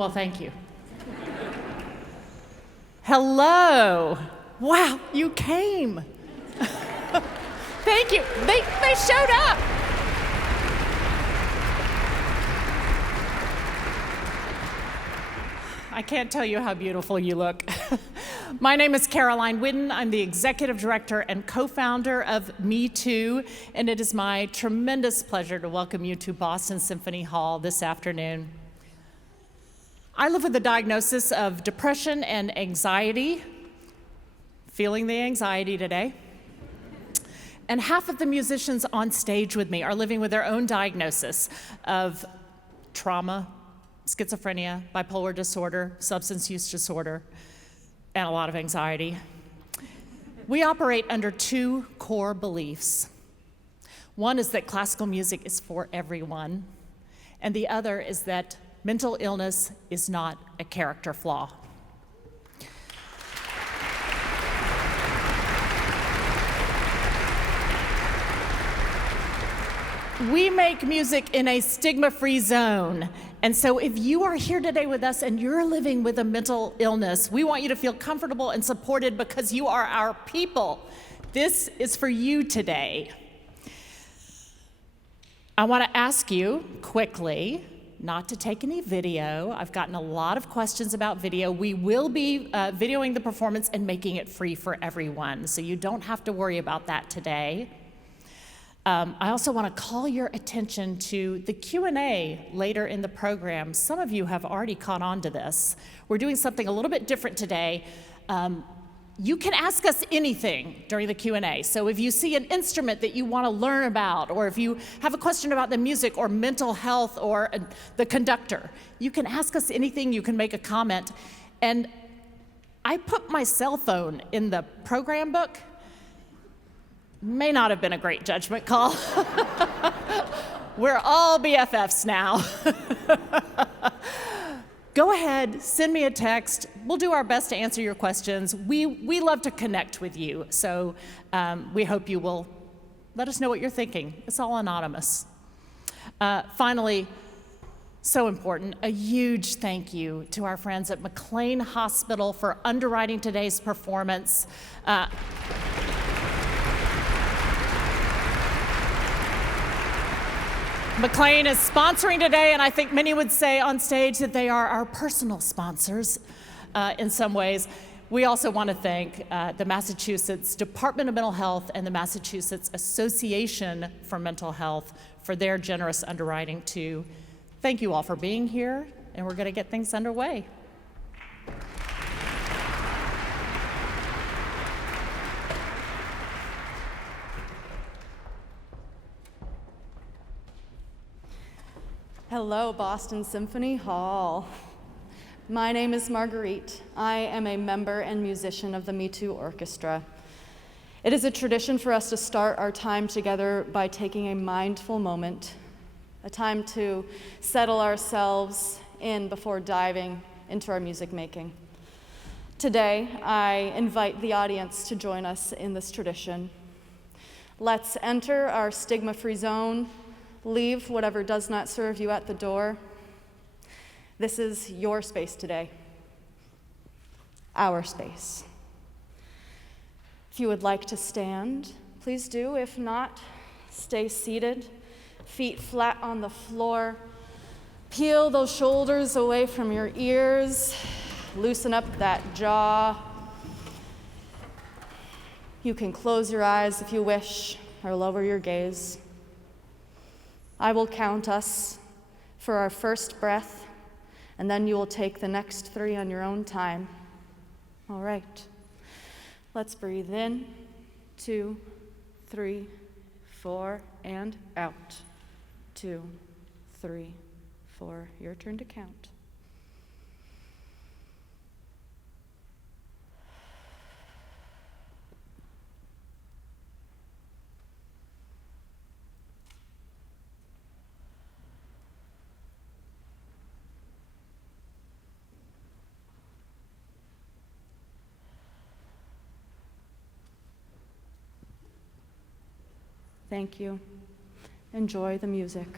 Well, thank you. Hello. Wow, you came. Thank you. They showed up. I can't tell you how beautiful you look. My name is Caroline Whidden. I'm the executive director and co-founder of Me2, and it is my tremendous pleasure to welcome you to Boston Symphony Hall this afternoon. I live with a diagnosis of depression and anxiety, feeling the anxiety today. And half of the musicians on stage with me are living with their own diagnosis of trauma, schizophrenia, bipolar disorder, substance use disorder, and a lot of anxiety. We operate under two core beliefs. One is that classical music is for everyone, and the other is that mental illness is not a character flaw. We make music in a stigma-free zone. And so if you are here today with us and you're living with a mental illness, we want you to feel comfortable and supported because you are our people. This is for you today. I want to ask you quickly not to take any video. I've gotten a lot of questions about video. We will be videoing the performance and making it free for everyone, so you don't have to worry about that today. I also want to call your attention to the Q&A later in the program. Some of you have already caught on to this. We're doing something a little bit different today. You can ask us anything during the Q&A. So if you see an instrument that you want to learn about, or if you have a question about the music or mental health or the conductor, you can ask us anything, you can make a comment. And I put my cell phone in the program book. May not have been a great judgment call. We're all BFFs now. Go ahead, send me a text. We'll do our best to answer your questions. We love to connect with you, so we hope you will let us know what you're thinking. It's all anonymous. Finally, so important, a huge thank you to our friends at McLean Hospital for underwriting today's performance. McLean is sponsoring today, and I think many would say on stage that they are our personal sponsors in some ways. We also want to thank the Massachusetts Department of Mental Health and the Massachusetts Association for Mental Health for their generous underwriting too. Thank you all for being here, and we're going to get things underway. Hello, Boston Symphony Hall. My name is Marguerite. I am a member and musician of the Me2 Orchestra. It is a tradition for us to start our time together by taking a mindful moment, a time to settle ourselves in before diving into our music making. Today, I invite the audience to join us in this tradition. Let's enter our stigma-free zone. Leave whatever does not serve you at the door. This is your space today, our space. If you would like to stand, please do. If not, stay seated, feet flat on the floor. Peel those shoulders away from your ears. Loosen up that jaw. You can close your eyes if you wish, or lower your gaze. I will count us for our first breath, and then you will take the next 3 on your own time. All right. Let's breathe in, 2, 3, 4, and out. 2, 3, 4. Your turn to count. Thank you. Enjoy the music.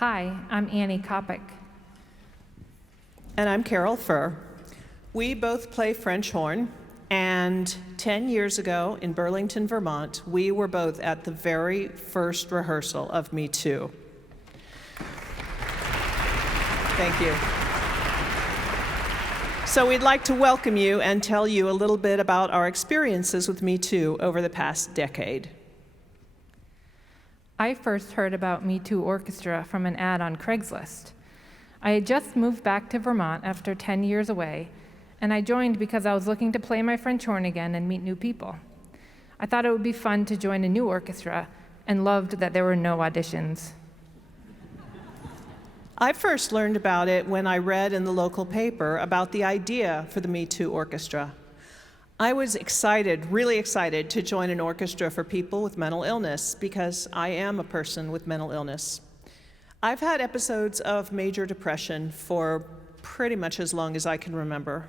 Hi, I'm Annie Kopic. And I'm Carol Furr. We both play French horn, and 10 years ago in Burlington, Vermont, we were both at the very first rehearsal of Me2. Thank you. So we'd like to welcome you and tell you a little bit about our experiences with Me2 over the past decade. I first heard about Me2 Orchestra from an ad on Craigslist. I had just moved back to Vermont after 10 years away, and I joined because I was looking to play my French horn again and meet new people. I thought it would be fun to join a new orchestra and loved that there were no auditions. I first learned about it when I read in the local paper about the idea for the Me2 Orchestra. I was excited, really excited, to join an orchestra for people with mental illness because I am a person with mental illness. I've had episodes of major depression for pretty much as long as I can remember.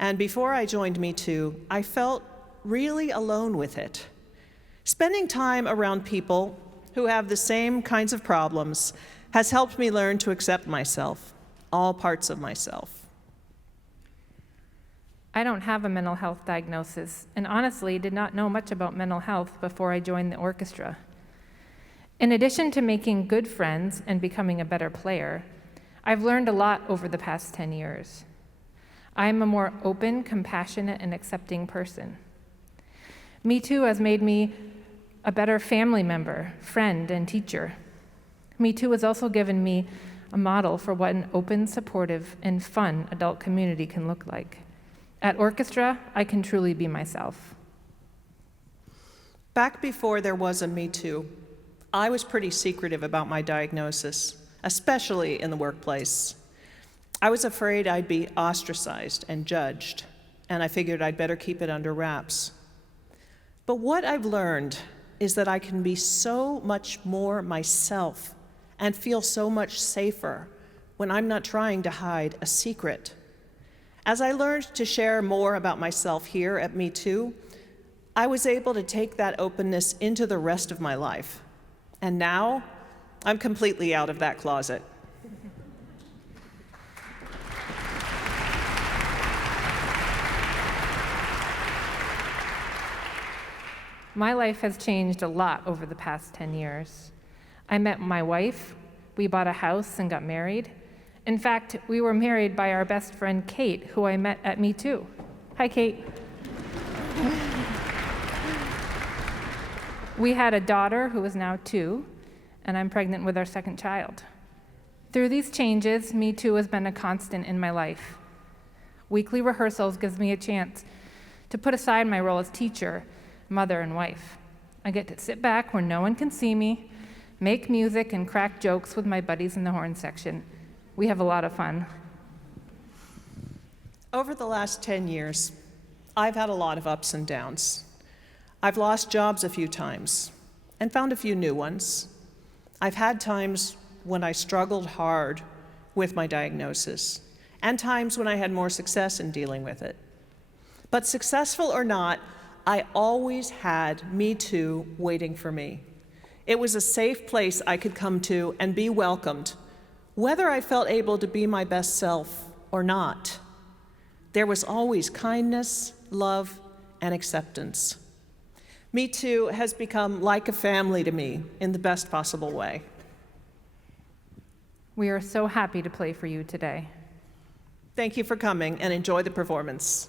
And before I joined Me2, I felt really alone with it. Spending time around people who have the same kinds of problems has helped me learn to accept myself, all parts of myself. I don't have a mental health diagnosis, and honestly did not know much about mental health before I joined the orchestra. In addition to making good friends and becoming a better player, I've learned a lot over the past 10 years. I am a more open, compassionate, and accepting person. Me2 has made me a better family member, friend, and teacher. Me2 has also given me a model for what an open, supportive, and fun adult community can look like. At orchestra, I can truly be myself. Back before there was a Me2, I was pretty secretive about my diagnosis, especially in the workplace. I was afraid I'd be ostracized and judged, and I figured I'd better keep it under wraps. But what I've learned is that I can be so much more myself and feel so much safer when I'm not trying to hide a secret. As I learned to share more about myself here at Me2, I was able to take that openness into the rest of my life. And now, I'm completely out of that closet. My life has changed a lot over the past 10 years. I met my wife, we bought a house and got married. In fact, we were married by our best friend Kate, who I met at Me2. Hi, Kate. We had a daughter who is now 2, and I'm pregnant with our second child. Through these changes, Me2 has been a constant in my life. Weekly rehearsals gives me a chance to put aside my role as teacher, mother, and wife. I get to sit back where no one can see me, make music, and crack jokes with my buddies in the horn section. We have a lot of fun. Over the last 10 years, I've had a lot of ups and downs. I've lost jobs a few times and found a few new ones. I've had times when I struggled hard with my diagnosis and times when I had more success in dealing with it. But successful or not, I always had Me2 waiting for me. It was a safe place I could come to and be welcomed, whether I felt able to be my best self or not. There was always kindness, love, and acceptance. Me2 has become like a family to me in the best possible way. We are so happy to play for you today. Thank you for coming and enjoy the performance.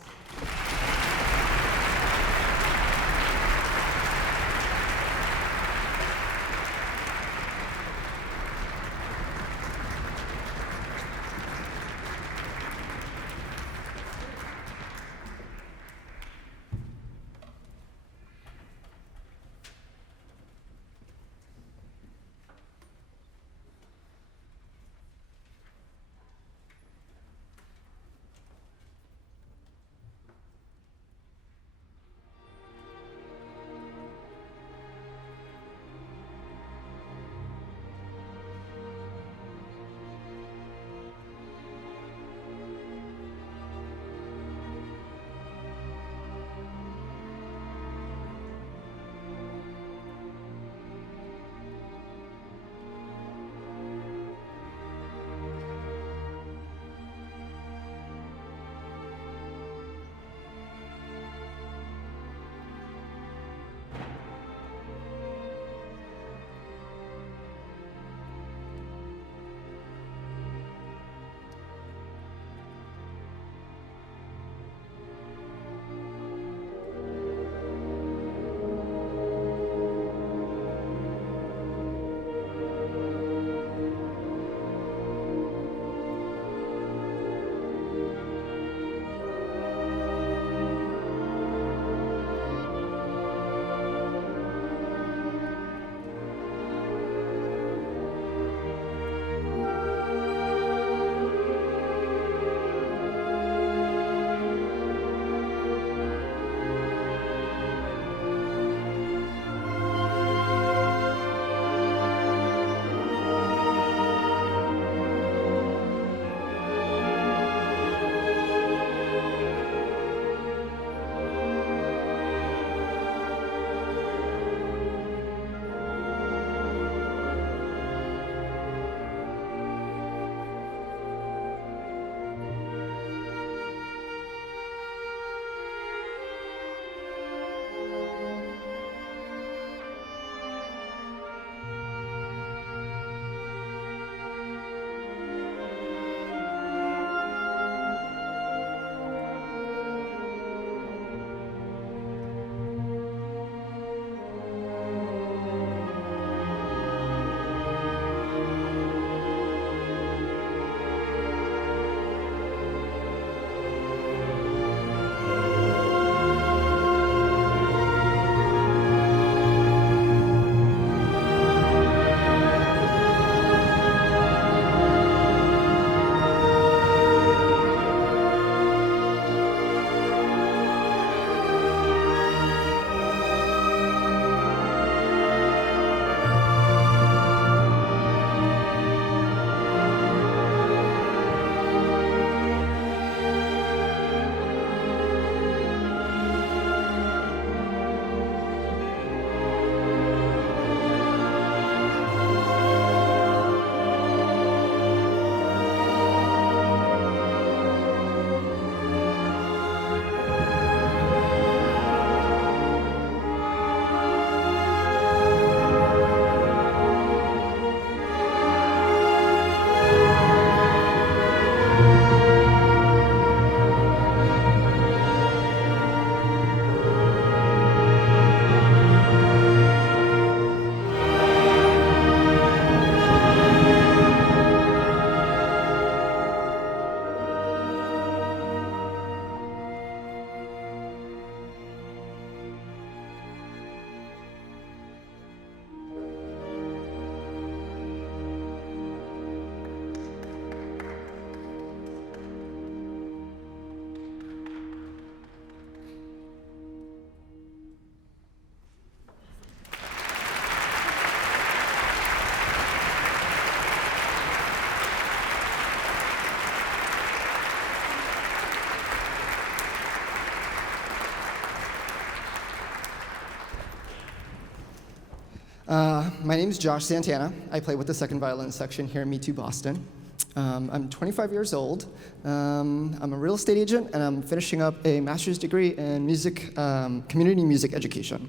My name is Josh Santana. I play with the second violin section here at Me2 Boston. I'm 25 years old. I'm a real estate agent, and I'm finishing up a master's degree in music, community music education.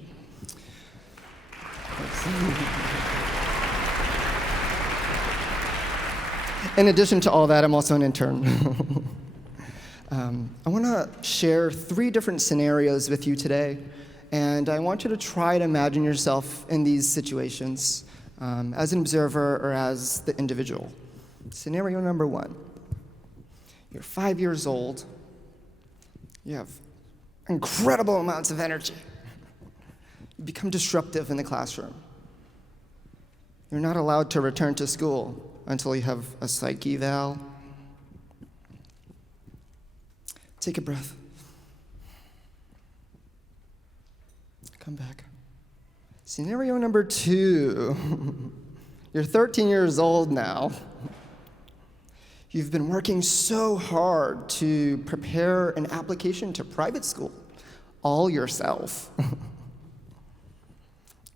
In addition to all that, I'm also an intern. I want to share 3 different scenarios with you today, and I want you to try to imagine yourself in these situations as an observer or as the individual. Scenario number 1. You're 5 years old. You have incredible amounts of energy. You become disruptive in the classroom. You're not allowed to return to school until you have a psych eval. Take a breath. Come back. Scenario number 2. You're 13 years old now. You've been working so hard to prepare an application to private school all yourself.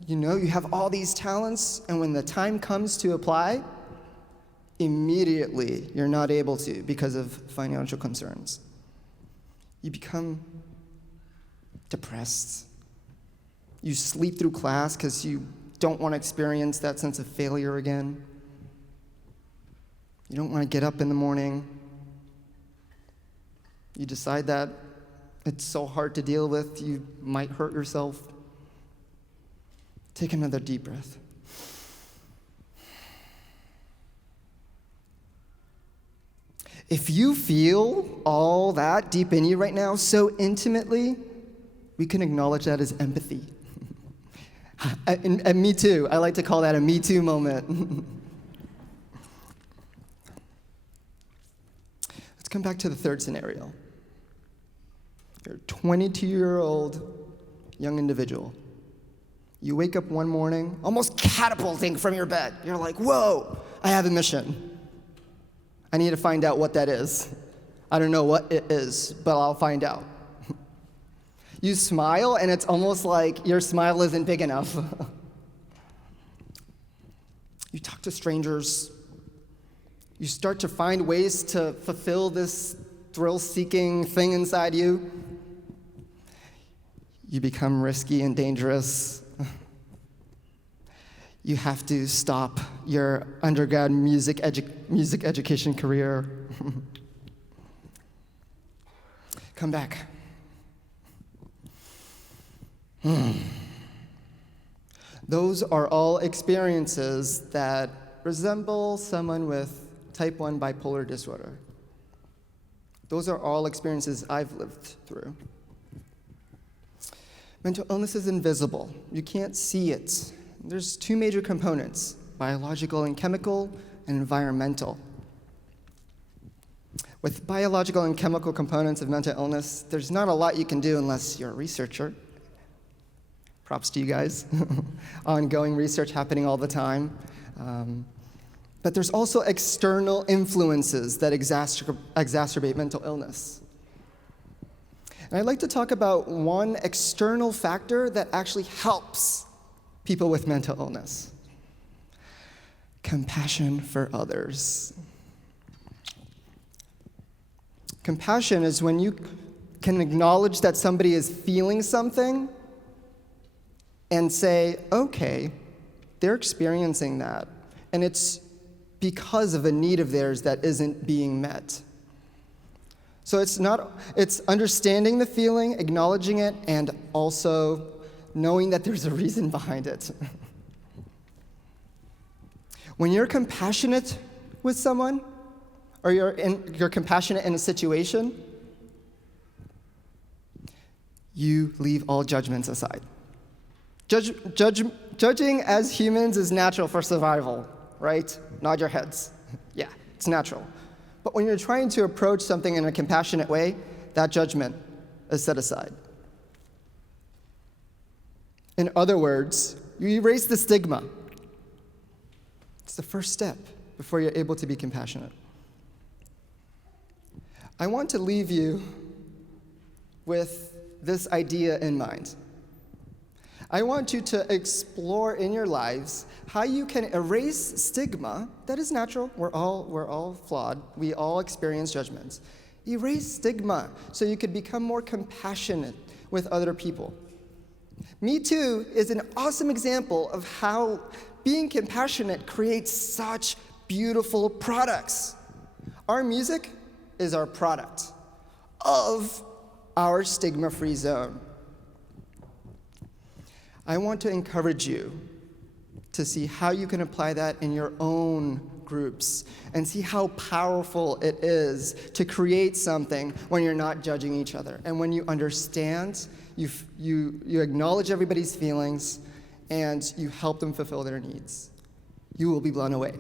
You know you have all these talents, and when the time comes to apply, immediately you're not able to because of financial concerns. You become depressed. You sleep through class because you don't want to experience that sense of failure again. You don't want to get up in the morning. You decide that it's so hard to deal with, you might hurt yourself. Take another deep breath. If you feel all that deep in you right now, so intimately, we can acknowledge that as empathy. And Me Too, I like to call that a Me Too moment. Let's come back to the 3rd scenario. You're a 22-year-old young individual. You wake up one morning, almost catapulting from your bed. You're like, whoa, I have a mission. I need to find out what that is. I don't know what it is, but I'll find out. You smile, and it's almost like your smile isn't big enough. You talk to strangers. You start to find ways to fulfill this thrill-seeking thing inside you. You become risky and dangerous. You have to stop your undergrad music education career. Come back. Those are all experiences that resemble someone with type 1 bipolar disorder. Those are all experiences I've lived through. Mental illness is invisible. You can't see it. There's 2 major components, biological and chemical, and environmental. With biological and chemical components of mental illness, there's not a lot you can do unless you're a researcher. Props to you guys. Ongoing research happening all the time. But there's also external influences that exacerbate mental illness. And I'd like to talk about one external factor that actually helps people with mental illness. Compassion for others. Compassion is when you can acknowledge that somebody is feeling something and say, okay, they're experiencing that, and it's because of a need of theirs that isn't being met. So it's understanding the feeling, acknowledging it, and also knowing that there's a reason behind it. When you're compassionate with someone, or you're compassionate in a situation, you leave all judgments aside. Judging as humans is natural for survival, right? Nod your heads. Yeah, it's natural. But when you're trying to approach something in a compassionate way, that judgment is set aside. In other words, you erase the stigma. It's the first step before you're able to be compassionate. I want to leave you with this idea in mind. I want you to explore in your lives how you can erase stigma. That is natural. We're all flawed. We all experience judgments. Erase stigma so you could become more compassionate with other people. Me2 is an awesome example of how being compassionate creates such beautiful products. Our music is our product of our stigma-free zone. I want to encourage you to see how you can apply that in your own groups and see how powerful it is to create something when you're not judging each other and when you understand, you acknowledge everybody's feelings, and you help them fulfill their needs. You will be blown away.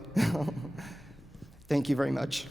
Thank you very much.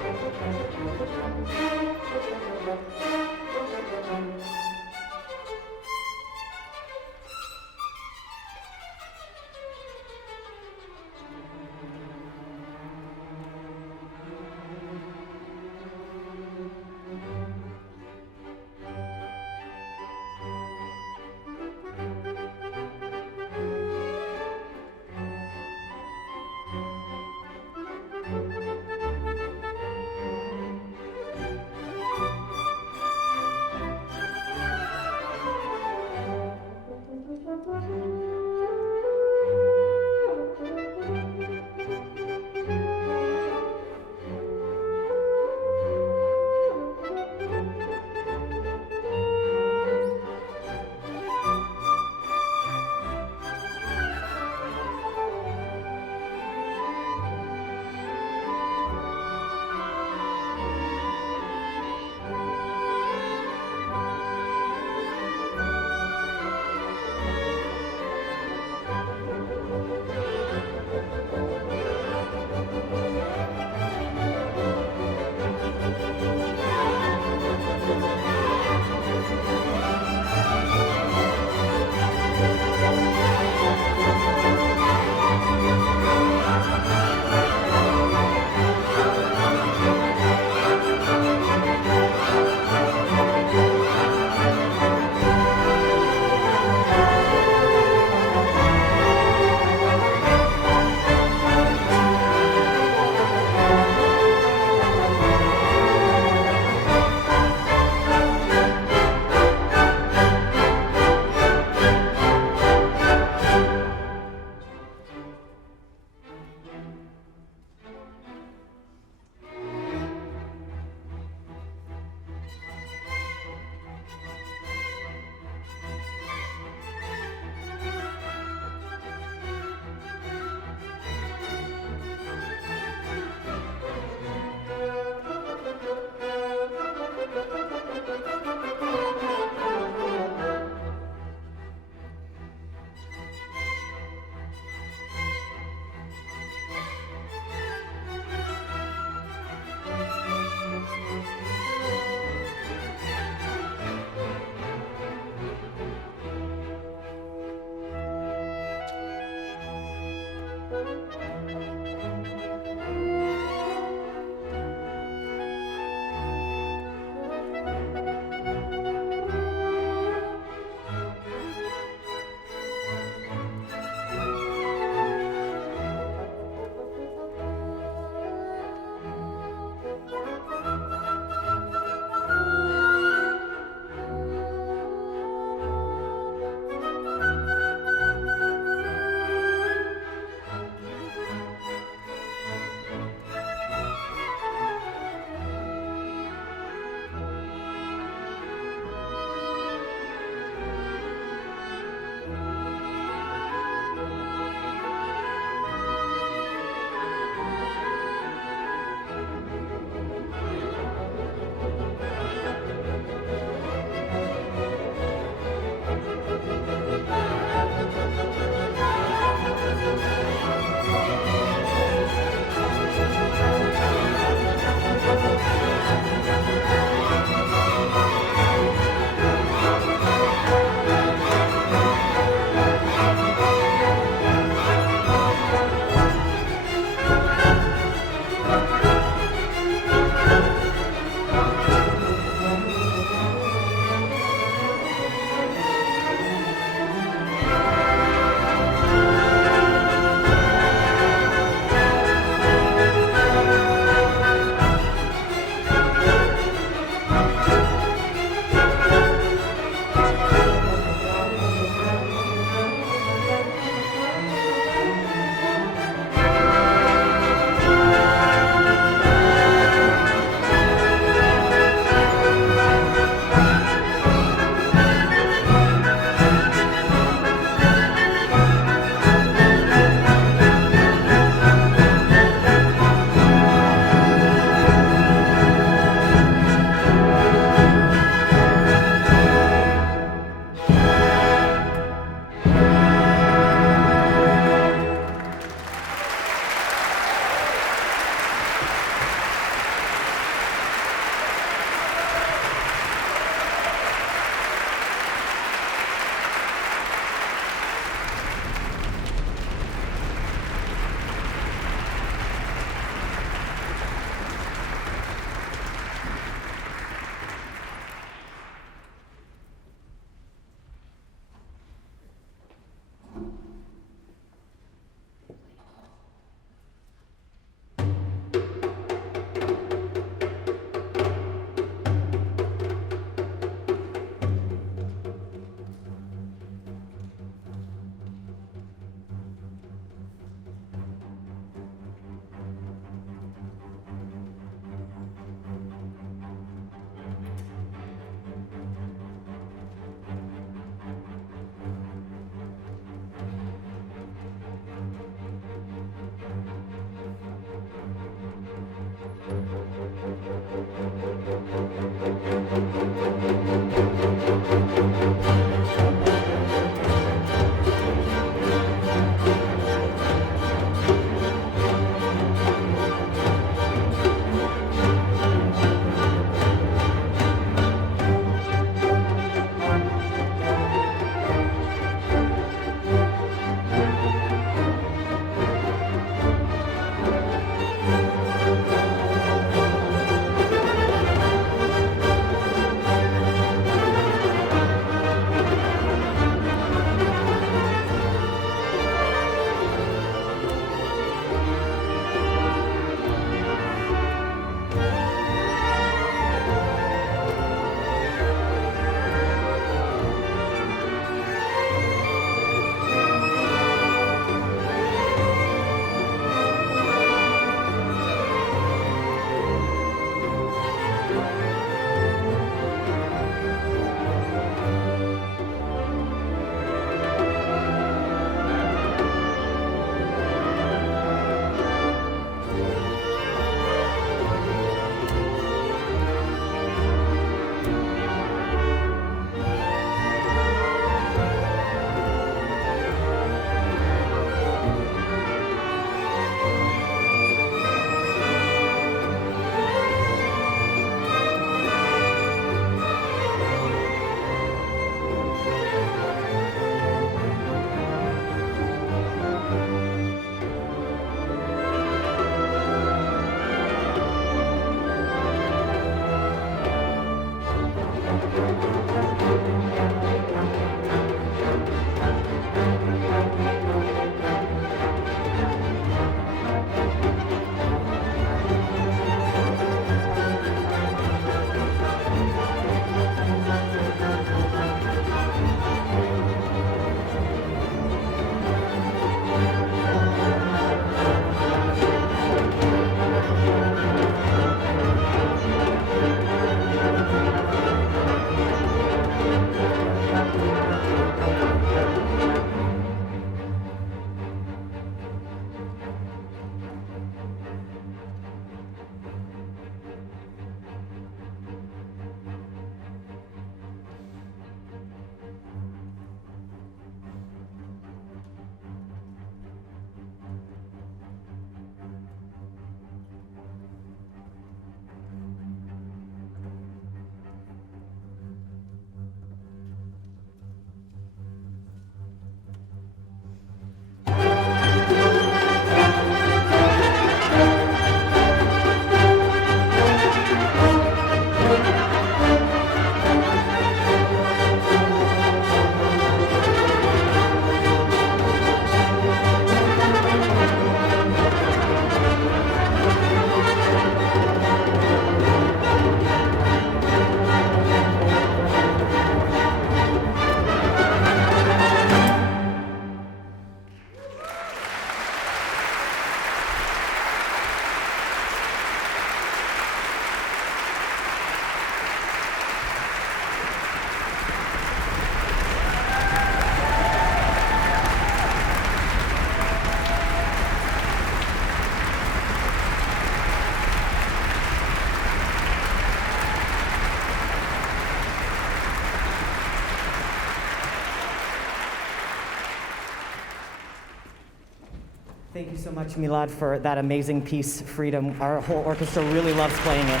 Thank you so much, Milad, for that amazing piece, Freedom. Our whole orchestra really loves playing it.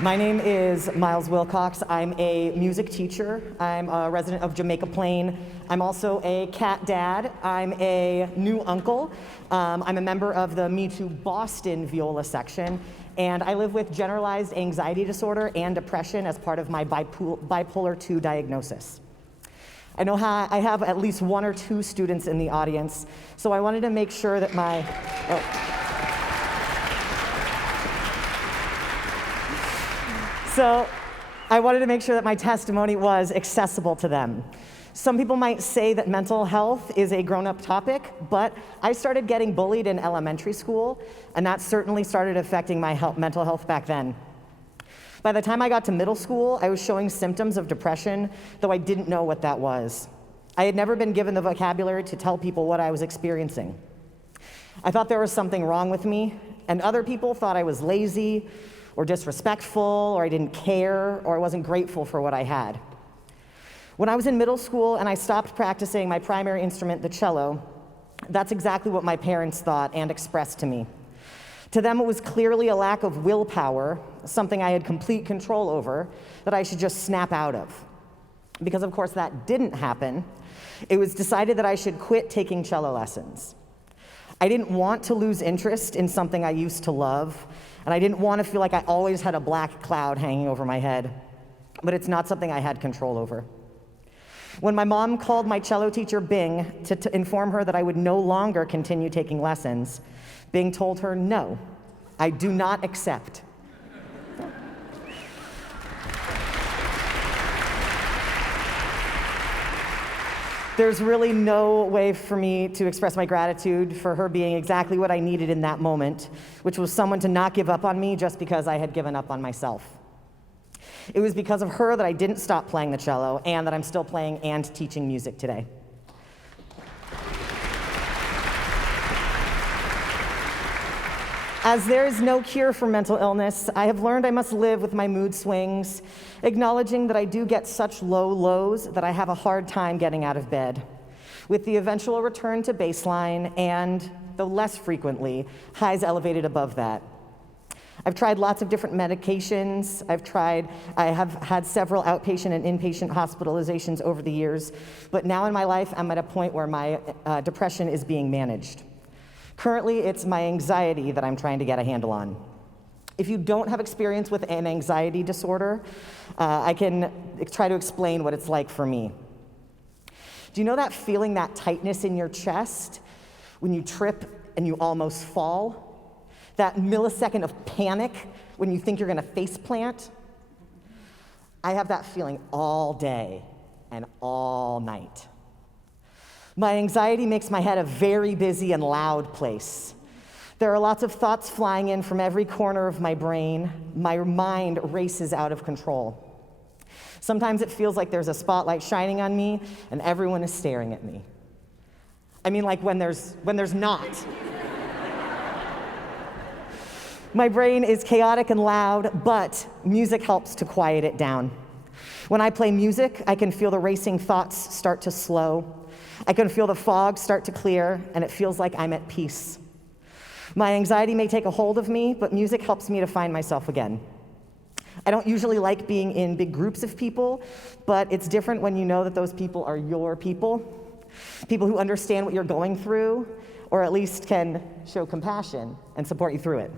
My name is Miles Wilcox. I'm a music teacher. I'm a resident of Jamaica Plain. I'm also a cat dad. I'm a new uncle. I'm a member of the Me2 Boston viola section, and I live with generalized anxiety disorder and depression as part of my bipolar 2 diagnosis. I know I have at least 1 or 2 students in the audience, so I wanted to make sure that my... So I wanted to make sure that my testimony was accessible to them. Some people might say that mental health is a grown-up topic, but I started getting bullied in elementary school, and that certainly started affecting my mental health back then. By the time I got to middle school, I was showing symptoms of depression, though I didn't know what that was. I had never been given the vocabulary to tell people what I was experiencing. I thought there was something wrong with me, and other people thought I was lazy, or disrespectful, or I didn't care, or I wasn't grateful for what I had. When I was in middle school and I stopped practicing my primary instrument, the cello, that's exactly what my parents thought and expressed to me. To them, it was clearly a lack of willpower, something I had complete control over, that I should just snap out of. Because of course that didn't happen, it was decided that I should quit taking cello lessons. I didn't want to lose interest in something I used to love, and I didn't want to feel like I always had a black cloud hanging over my head, but it's not something I had control over. When my mom called my cello teacher, Bing, to inform her that I would no longer continue taking lessons, Bing told her, "No, I do not accept." There's really no way for me to express my gratitude for her being exactly what I needed in that moment, which was someone to not give up on me just because I had given up on myself. It was because of her that I didn't stop playing the cello and that I'm still playing and teaching music today. As there is no cure for mental illness, I have learned I must live with my mood swings, acknowledging that I do get such low lows that I have a hard time getting out of bed, with the eventual return to baseline and, though less frequently, highs elevated above that. I've tried lots of different medications. I have had several outpatient and inpatient hospitalizations over the years, but now in my life, I'm at a point where my depression is being managed. Currently, it's my anxiety that I'm trying to get a handle on. If you don't have experience with an anxiety disorder, I can try to explain what it's like for me. Do you know that feeling, that tightness in your chest when you trip and you almost fall? That millisecond of panic when you think you're gonna face plant? I have that feeling all day and all night. My anxiety makes my head a very busy and loud place. There are lots of thoughts flying in from every corner of my brain. My mind races out of control. Sometimes it feels like there's a spotlight shining on me and everyone is staring at me. I mean, like when there's not. My brain is chaotic and loud, but music helps to quiet it down. When I play music, I can feel the racing thoughts start to slow. I can feel the fog start to clear, and it feels like I'm at peace. My anxiety may take a hold of me, but music helps me to find myself again. I don't usually like being in big groups of people, but it's different when you know that those people are your people who understand what you're going through, or at least can show compassion and support you through it.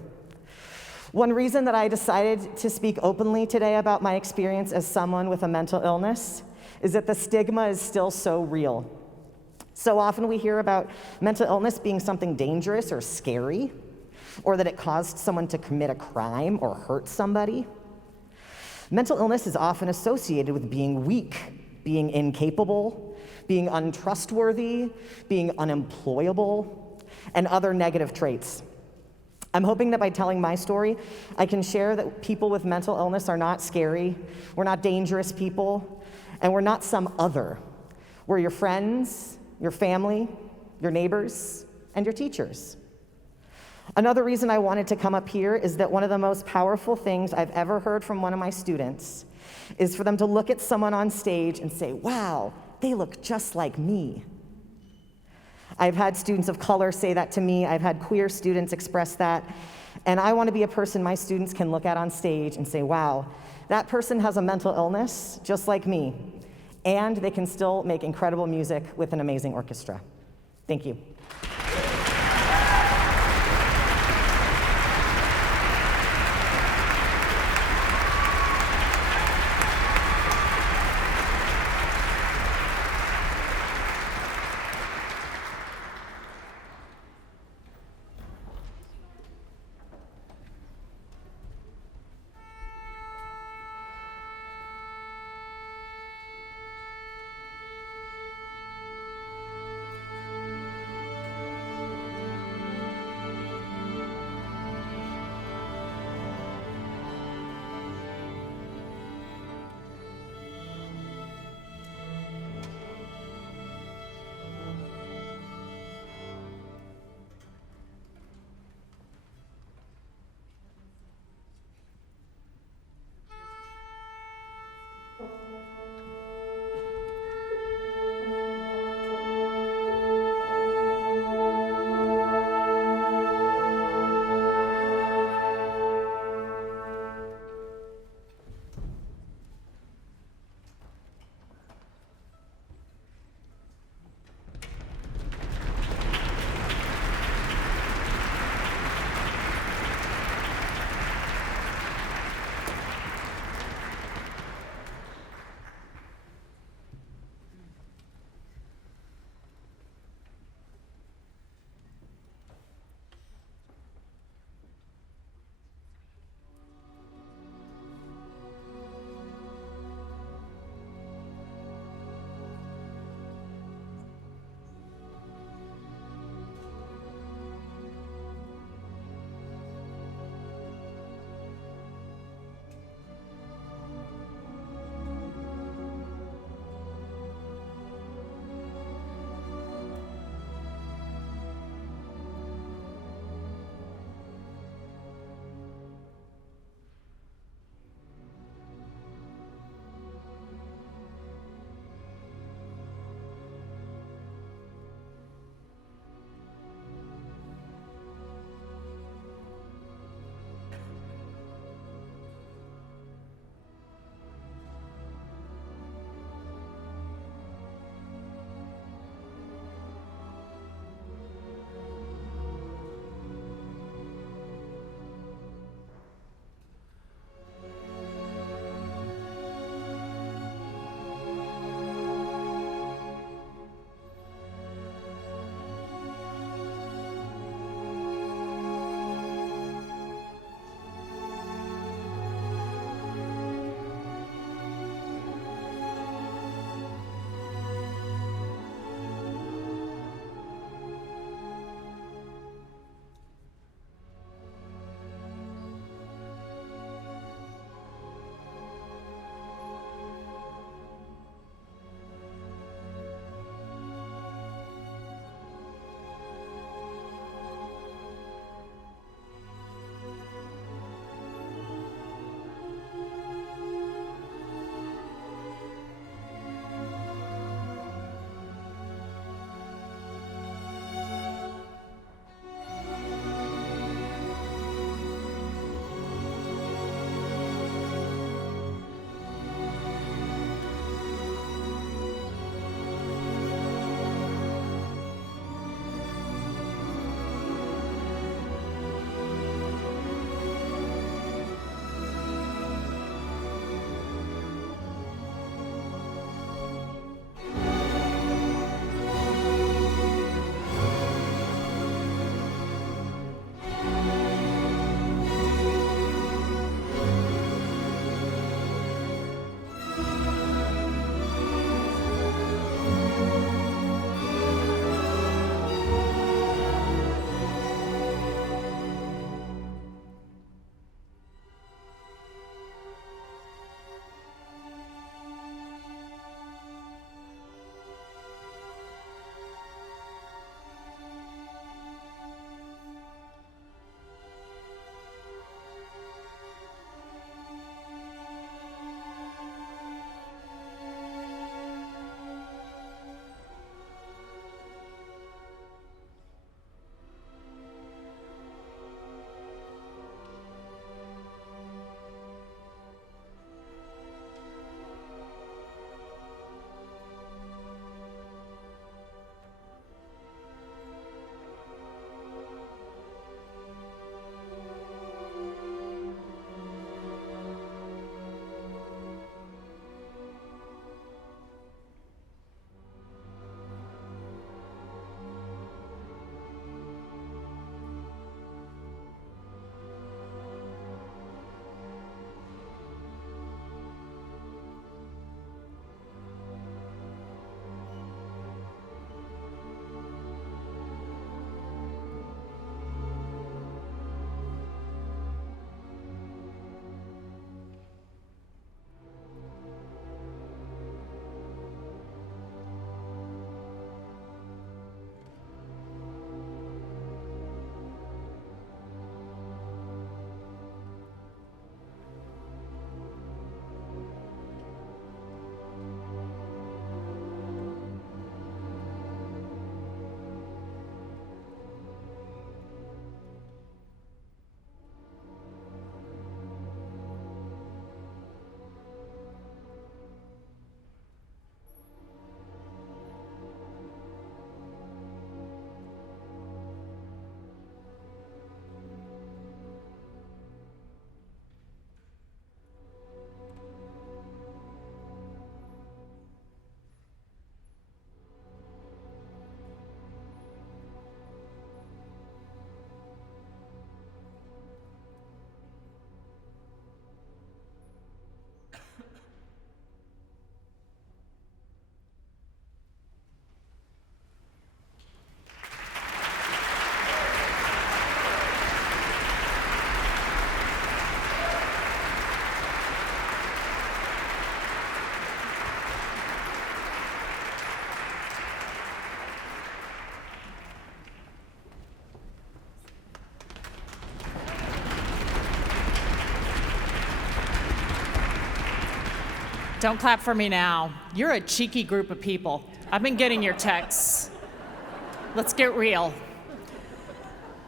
One reason that I decided to speak openly today about my experience as someone with a mental illness is that the stigma is still so real. So often we hear about mental illness being something dangerous or scary, or that it caused someone to commit a crime or hurt somebody. Mental illness is often associated with being weak, being incapable, being untrustworthy, being unemployable, and other negative traits. I'm hoping that by telling my story, I can share that people with mental illness are not scary, we're not dangerous people, and we're not some other. We're your friends, your family, your neighbors, and your teachers. Another reason I wanted to come up here is that one of the most powerful things I've ever heard from one of my students is for them to look at someone on stage and say, wow, they look just like me. I've had students of color say that to me. I've had queer students express that. And I want to be a person my students can look at on stage and say, wow, that person has a mental illness just like me. And they can still make incredible music with an amazing orchestra. Thank you. Don't clap for me now. You're a cheeky group of people. I've been getting your texts. Let's get real.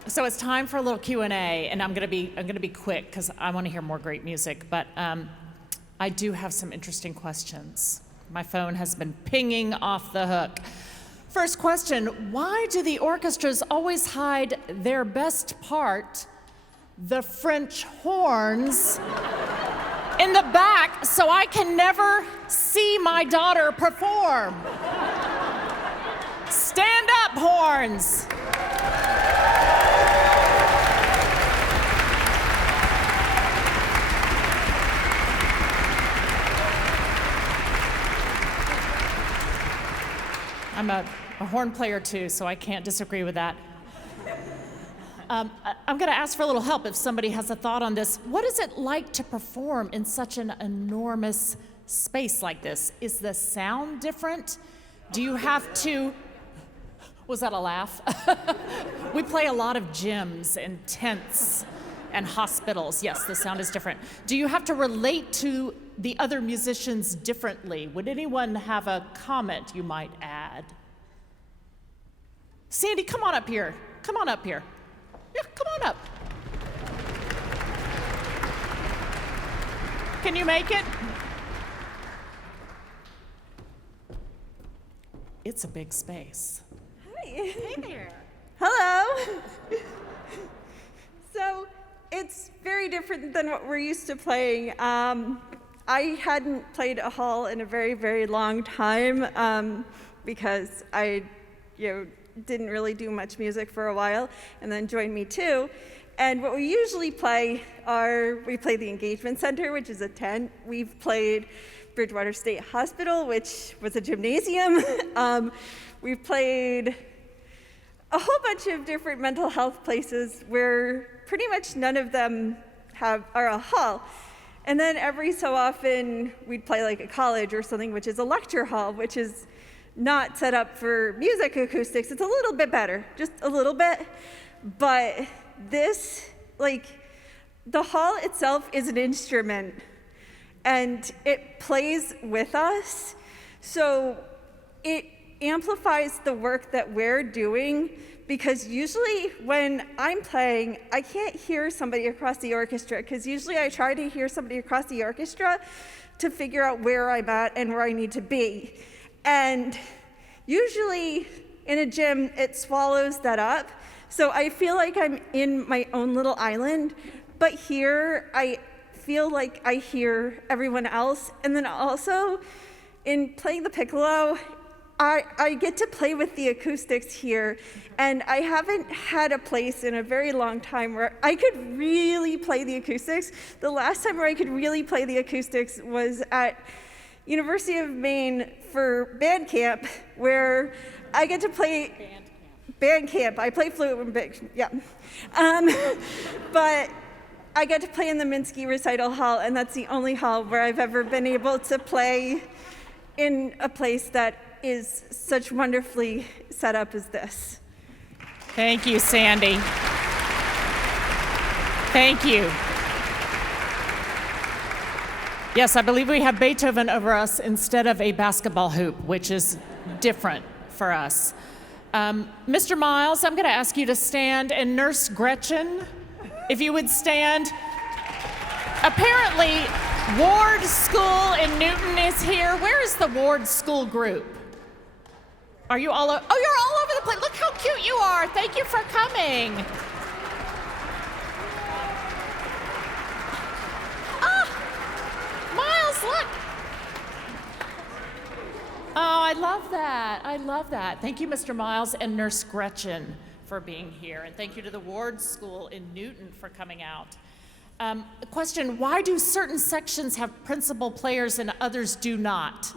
So it's time for a little Q&A, and I'm gonna be quick because I want to hear more great music. But I do have some interesting questions. My phone has been pinging off the hook. First question: why do the orchestras always hide their best part, the French horns, in the back so I can never see my daughter perform? Stand up, horns. I'm a horn player too, so I can't disagree with that. I'm going to ask for a little help if somebody has a thought on this. What is it like to perform in such an enormous space like this? Is the sound different? Do you have to... Was that a laugh? We play a lot of gyms and tents and hospitals. Yes, the sound is different. Do you have to relate to the other musicians differently? Would anyone have a comment you might add? Sandy, come on up here. Come on up here. Yeah, come on up. Can you make it? It's a big space. Hi. Hey there. Hello. So it's very different than what we're used to playing. I hadn't played a hall in a very, very long time because I, didn't really do much music for a while, and then joined Me2. And what we usually play we play the Engagement Center, which is a tent. We've played Bridgewater State Hospital, which was a gymnasium. We've played a whole bunch of different mental health places where pretty much none of them are a hall. And then every so often we'd play like a college or something, which is a lecture hall, which is not set up for music acoustics. It's a little bit better, just a little bit. But this, the hall itself is an instrument and it plays with us. So it amplifies the work that we're doing, because usually when I'm playing, I can't hear somebody across the orchestra, because usually I try to hear somebody across the orchestra to figure out where I'm at and where I need to be. And usually in a gym, it swallows that up. So I feel like I'm in my own little island, but here I feel like I hear everyone else. And then also in playing the piccolo, I get to play with the acoustics here, and I haven't had a place in a very long time where I could really play the acoustics. The last time where I could really play the acoustics was at University of Maine for band camp, where I get to play band camp. I play flute and big, yeah. But I get to play in the Minsky Recital Hall, and that's the only hall where I've ever been able to play in a place that is such wonderfully set up as this. Thank you, Sandy. Thank you. Yes, I believe we have Beethoven over us instead of a basketball hoop, which is different for us. Mr. Miles, I'm going to ask you to stand, and Nurse Gretchen, if you would stand. Apparently, Ward School in Newton is here. Where is the Ward School group? Are you all over? Oh, you're all over the place. Look how cute you are. Thank you for coming. Miles, look. Oh, I love that. I love that. Thank you, Mr. Miles and Nurse Gretchen, for being here. And thank you to the Ward School in Newton for coming out. Question, why do certain sections have principal players and others do not?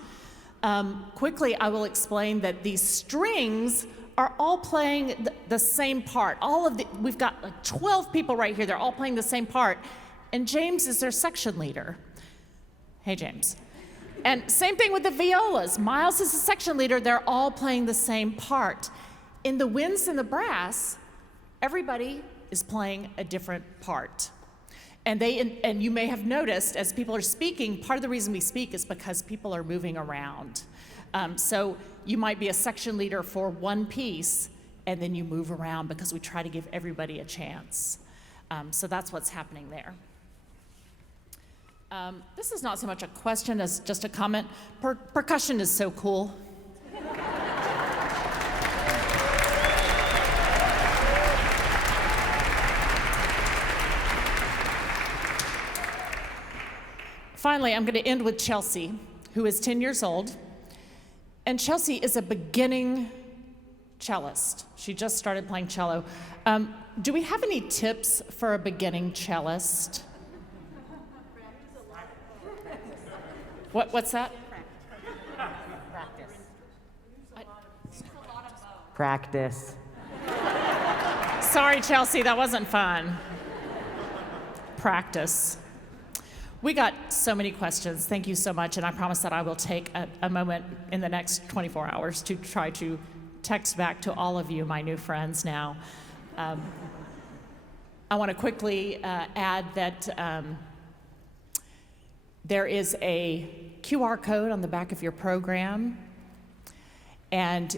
Quickly, I will explain that these strings are all playing the same part. We've got like 12 people right here. They're all playing the same part. And James is their section leader. Hey, James. And same thing with the violas. Miles is the section leader. They're all playing the same part. In the winds and the brass, everybody is playing a different part. And you may have noticed as people are speaking, part of the reason we speak is because people are moving around. So you might be a section leader for one piece, and then you move around because we try to give everybody a chance. So that's what's happening there. This is not so much a question as just a comment. Percussion is so cool. Finally, I'm going to end with Chelsea, who is 10 years old. And Chelsea is a beginning cellist. She just started playing cello. Do we have any tips for a beginning cellist? What's that? Practice. Sorry, Chelsea, that wasn't fun. Practice. We got so many questions. Thank you so much, and I promise that I will take a moment in the next 24 hours to try to text back to all of you, my new friends now. I want to quickly add that there is a QR code on the back of your program, and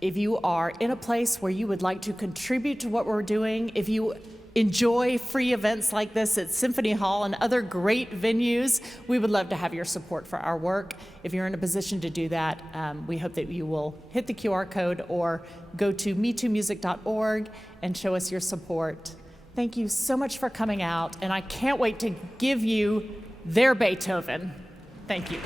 if you are in a place where you would like to contribute to what we're doing, if you enjoy free events like this at Symphony Hall and other great venues, we would love to have your support for our work. If you're in a position to do that, we hope that you will hit the QR code or go to me2music.org and show us your support. Thank you so much for coming out, and I can't wait to give you their Beethoven. Thank you.